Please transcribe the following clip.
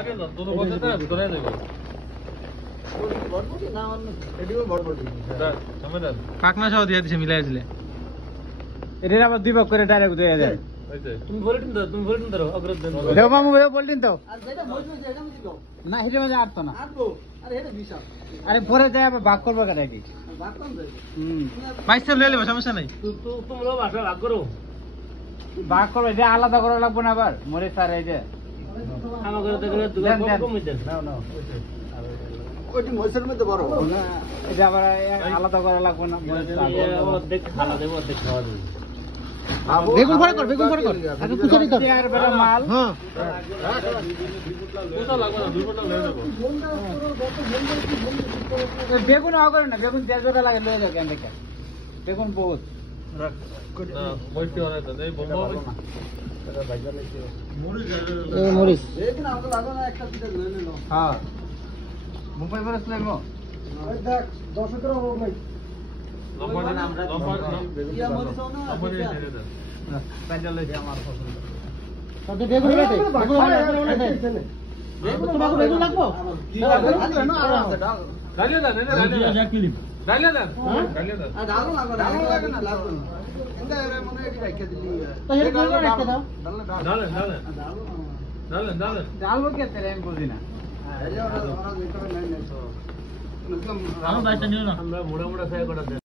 লাগে না তোর কথাটা ধরে দেবে বড়বড়ি না অন্য এডিও বড়বড়ি সমাধান কাকনা সহ দিয়ে দিছে মিলাই দিলে এর আবার দুই ভাগ করে ডাইরেক্ট দেয়া যায় তুমি বলটিন দাও অগ্রদ দেন দেও মামু বলটিন দাও আর যেটা মজবুত যেটা মজবুত দাও না হিরে মধ্যে আর তো না আটবো আরে এটা বিশাল আরে পরে যায় আবার ভাগ করব কেন কি ভাগ কোন যায় মাইসে লয়ে নেব সমস্যা নাই তোমরা ভাষা ভাগ করো ভাগ করব এটা আলাদা করা লাগবে না আবার মরে স্যার এই যে আমার ঘরে দেখলে দুটো কম হইছে নাও নাও ওইটি মরিচের মধ্যে বড় না এটা আবার আলাদা করা লাগবে না মরে অর্ধেক খাওয়া দেবো অর্ধেক খাওয়া দেবো বেগুন ভরে কর আগে কুচারি দাও আর বড় মাল হ্যাঁ কোথা লাগবে না দুই বোতল লয়ে যাবো বেগুন আগে না বেগুন দেড়টা লাগে লয়ে যাও কেন দেখে বেগুন বহুত রাখ না বইতে হবে তো এই বোম্বা এটা বাইজা লাগছে মরিস দেখুন আমাকে লাগো না একটা দুটো লয়ে নিলো হ্যাঁ মুম্বাই বরস লাগবো ওই দেখ 10 করে হোক ভাই লম্বা ইয়া মরিচ না লম্বা দিয়ে দে প্যান্ডেল লইছে আমার পছন্দ তবে বেগুন কেটে বেগুন তোমাকে বেগুন লাগবো না আর আছে ডাল ডালিয়া দাও ডালিয়া ক্লিপ ডালিয়া দাও ডালিয়া দাও আর ডাল লাগে না লাগবে না এন্ড এর মনে এটি রাখতে দিলি তো হেড করে রাখতে দাও ডালে ডালবো কে তেরে আমি বুঝি না আমরা মোড়া মোড়া খাই করা